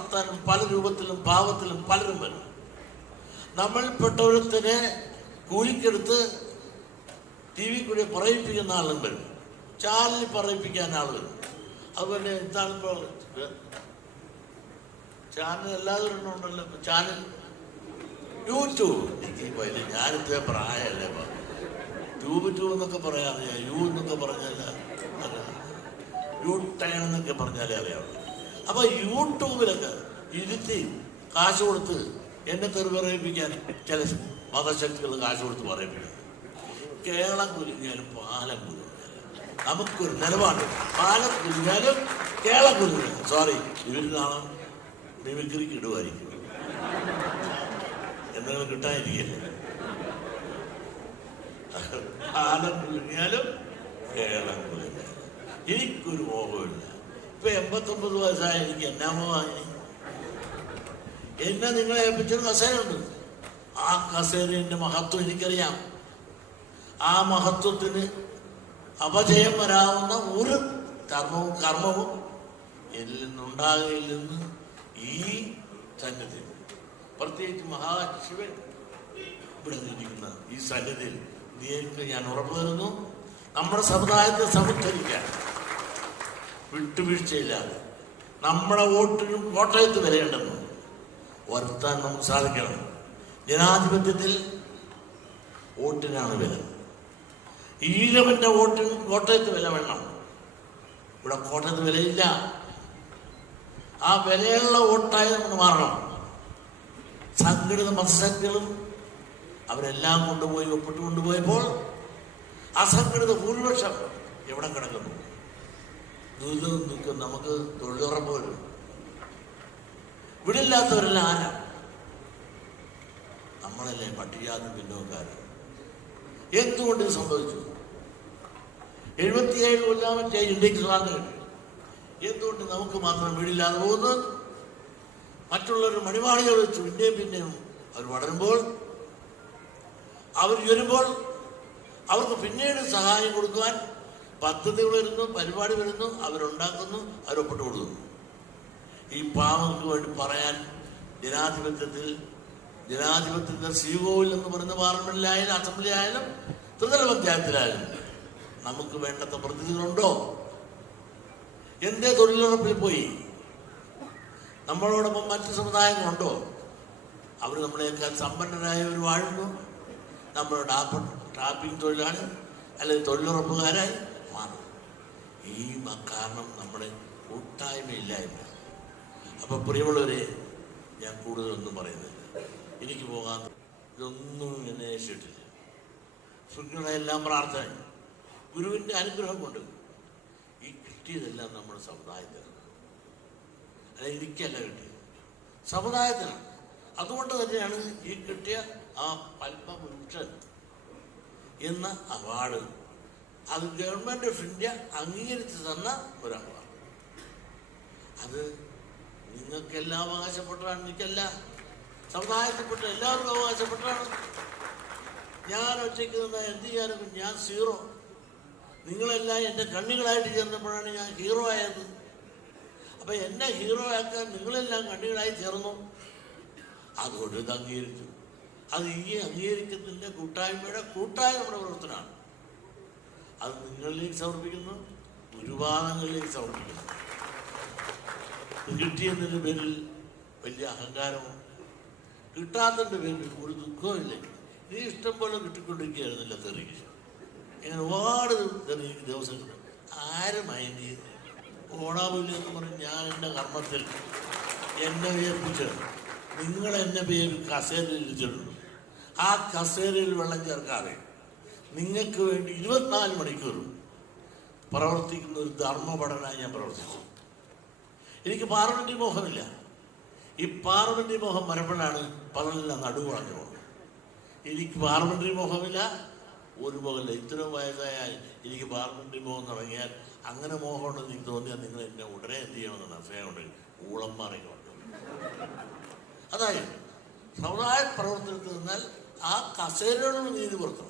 നടത്താനും പല രൂപത്തിലും ഭാവത്തിലും പലരും വരും നമ്മൾ ഒരുത്തനെ കൂലിക്കെടുത്ത് ടി വി കൂടെ പറയിപ്പിക്കുന്ന ആളും വരും ചാനലിൽ പറയിപ്പിക്കാൻ ആൾ വരും അതുപോലെ എന്താണ് ഇപ്പോൾ ചാനൽ എല്ലാവരും ഉണ്ടല്ലോ ചാനൽ യൂട്യൂബ് എനിക്ക് വലിയ ഞാനിത്ര പ്രായമല്ലേ ട്യൂബ് ട്യൂബ് എന്നൊക്കെ പറയാറിയാം യു എന്നൊക്കെ പറഞ്ഞാലേ യൂ ടൈൻ എന്നൊക്കെ പറഞ്ഞാലേ അറിയാവുള്ളൂ അപ്പോൾ യൂട്യൂബിലൊക്കെ ഇരുത്തി കാശ് കൊടുത്ത് എന്നെ തെറി പറയിപ്പിക്കാൻ ചില മതശക്തികൾ കാശ് കൊടുത്ത് പറയിപ്പിക്കും കേരളം കുലുങ്ങിയാലും പാലം കുലുങ്ങിയാലും നമുക്കൊരു നിലപാട് പാലം കുലുങ്ങിയാലും കേരളം കുലുങ്ങിയാലും സോറി ഇവരിന്നാണ് മിമിക്രിക്ക് ഇടുമായിരിക്കും എന്തെങ്കിലും കിട്ടാതിരിക്കില്ല പാലം കുലുങ്ങിയാലും കേരളം കുലുങ്ങിയാലും എനിക്കൊരു മോഹമില്ല ഇപ്പൊ എൺപത്തൊമ്പത് വയസ്സായ എനിക്ക് എന്നാമോ വാങ്ങി എന്നെ നിങ്ങളെ ഏൽപ്പിച്ചൊരു കസേരയുണ്ട് ആ കസേരന്റെ മഹത്വം എനിക്കറിയാം ആ മഹത്വത്തിന് അപജയം വരാവുന്ന ഒരു കർമ്മവും കർമ്മവും എന്നിൽ നിന്നുണ്ടാകില്ലെന്ന് ഈ സന്നിധി പ്രത്യേകിച്ച് മഹാശിവൻ ഇവിടെ നിന്നിരിക്കുന്ന ഈ സന്നിധിയിൽ നേരിട്ട് ഞാൻ ഉറപ്പു തരുന്നു നമ്മുടെ സമുദായത്തെ സമുദ്ധരിക്കാൻ വിട്ടുവീഴ്ചയില്ലാതെ നമ്മുടെ വോട്ടിനും കോട്ടയത്ത് വിലയുണ്ടെന്ന് വരുത്താൻ നമുക്ക് സാധിക്കണം ജനാധിപത്യത്തിൽ വോട്ടിനാണ് വില ഈഴവന്റെ വോട്ടിന് കോട്ടയത്ത് വില വേണം ഇവിടെ കോട്ടയത്ത് വിലയില്ല ആ വിലയുള്ള വോട്ടായി നമ്മൾ മാറണം സംഘടിത മത്സരങ്ങളും അവരെല്ലാം കൊണ്ടുപോയി ഒപ്പിട്ട് കൊണ്ടുപോയപ്പോൾ അസംഘടിത ഭൂരിപക്ഷം എവിടെ കിടക്കുന്നു ജോലി നിൽക്കും നമുക്ക് തൊഴിലുറപ്പ് വരും ഇവിടെ ആരാ നമ്മളല്ലേ പട്ടികാതി പിന്നോക്കാര് എന്തുകൊണ്ട് ഇത് സംഭവിച്ചു എഴുപത്തിയേഴ് കൊല്ലാമൻ ഇന്ത്യക്ക് സ്വാതന്ത്ര്യം എന്തുകൊണ്ട് നമുക്ക് മാത്രം വീടില്ലാതെ പോകുന്നു മറ്റുള്ളവർ മണിമാളികൾ വെച്ചു പിന്നെയും പിന്നെയും അവർ വളരുമ്പോൾ അവർ വരുമ്പോൾ അവർക്ക് പിന്നീട് സഹായം കൊടുക്കുവാൻ പദ്ധതികൾ വരുന്നു പരിപാടി വരുന്നു അവരുണ്ടാക്കുന്നു അവരൊപ്പിട്ട് കൊടുക്കുന്നു ഈ പാവങ്ങൾക്ക് വേണ്ടി പറയാൻ ജനാധിപത്യത്തിൽ ജനാധിപത്യത്തിന്റെ ശ്രീകോവിൽ എന്ന് പറയുന്ന പാർലമെന്റിൽ ആയാലും അസംബ്ലി ആയാലും ത്രിതല പഞ്ചായത്തിലായാലും നമുക്ക് വേണ്ടത്ര പ്രതിനിധികളുണ്ടോ എന്തേ തൊഴിലുറപ്പിൽ പോയി നമ്മളോടൊപ്പം മറ്റു സമുദായങ്ങളുണ്ടോ അവർ നമ്മളെക്കാൾ സമ്പന്നരായവർ വാഴുന്നു നമ്മളോട് ടാപ്പിംഗ് തൊഴിലാളി അല്ലെങ്കിൽ തൊഴിലുറപ്പുകാരായി മാറും ഈ കാരണം നമ്മുടെ കൂട്ടായ്മയില്ലായ്മ അപ്പോൾ പ്രിയമുള്ളവരെ ഞാൻ കൂടുതലൊന്നും പറയുന്നില്ല എനിക്ക് പോകാൻ ഇതൊന്നും എന്നെ ഏശിട്ടില്ല സുഖങ്ങളെ എല്ലാം പ്രാർത്ഥന ഗുരുവിന്റെ അനുഗ്രഹം കൊണ്ട് ഈ കിട്ടിയതെല്ലാം നമ്മുടെ സമുദായത്തിനാണ് അല്ല എനിക്കല്ല കിട്ടിയത് സമുദായത്തിനാണ് അതുകൊണ്ട് തന്നെയാണ് ഈ കിട്ടിയ ആ പൽപ എന്ന അവാർഡ് അത് ഗവൺമെന്റ് ഓഫ് ഇന്ത്യ അംഗീകരിച്ചു തന്ന ഒരാളാണ് അത് നിങ്ങൾക്കെല്ലാം അവകാശപ്പെട്ടതാണ് എനിക്കല്ല സമുദായത്തിൽപ്പെട്ട എല്ലാവർക്കും അവകാശപ്പെട്ടാണ് ഞാൻ ഒറ്റയ്ക്ക് നിന്നാൽ എന്ത് ചെയ്യാനും ഞാൻ സീറോ നിങ്ങളെല്ലാം എൻ്റെ കണ്ണുകളായിട്ട് ചേർന്നപ്പോഴാണ് ഞാൻ ഹീറോ ആയത് അപ്പം എന്നെ ഹീറോ ആക്കാൻ നിങ്ങളെല്ലാം കണ്ണുകളായി ചേർന്നു അതുകൊണ്ട് ഇത് അംഗീകരിച്ചു അത് ഈ അംഗീകരിക്കുന്നതിൻ്റെ കൂട്ടായ്മയുടെ കൂട്ടായ നമ്മുടെ പ്രവർത്തനമാണ് അത് നിങ്ങളിലേക്ക് സമർപ്പിക്കുന്നു ഗുരുവാദങ്ങളിലേക്ക് സമർപ്പിക്കുന്നു കിട്ടിയെന്നതിൻ്റെ പേരിൽ വലിയ അഹങ്കാരമോ കിട്ടാത്തതിൻ്റെ പേരിൽ ഒരു ദുഃഖവും ഇല്ല നീ ഇഷ്ടം പോലെ കിട്ടിക്കൊണ്ടിരിക്കുകയായിരുന്നില്ല എല്ലാ ഇങ്ങനെ ഒരുപാട് തെറിക്ക് ദിവസങ്ങൾ ആരും നീ ഓണാവില്ല എന്ന് പറഞ്ഞ് ഞാൻ എൻ്റെ കർമ്മത്തിൽ എന്നെ വിയപ്പിച്ചത് നിങ്ങൾ എന്നെ പേര് കസേരയിൽ ഇരിച്ചിട്ടുണ്ട് ആ കസേരയിൽ വെള്ളം ചേർക്കാതെ നിങ്ങൾക്ക് വേണ്ടി ഇരുപത്തിനാല് മണിക്കൂറും പ്രവർത്തിക്കുന്ന ഒരു ധർമ്മപടനായി ഞാൻ പ്രവർത്തിക്കും എനിക്ക് പാർവതി മോഹമില്ല ഈ പാർവതി മോഹം മരപ്പനാണ് പകലില്ല നടു പറഞ്ഞു എനിക്ക് പാർവതി മോഹമില്ല ഒരു മുഖമില്ല ഇത്ര വയസ്സായാൽ എനിക്ക് പാർവതി മോഹം തുടങ്ങിയാൽ അങ്ങനെ മോഹമുണ്ടെന്ന് എനിക്ക് തോന്നിയാൽ നിങ്ങൾ എന്നെ ഉടനെ എന്ത് ചെയ്യണമെന്ന് അസഹമുണ്ട് ഊളം മാറിക്കൊണ്ട് അതായത് സമുദായ പ്രവർത്തനത്തിൽ നിന്നാൽ ആ കസേരയോടുള്ള നീതി പുറത്തു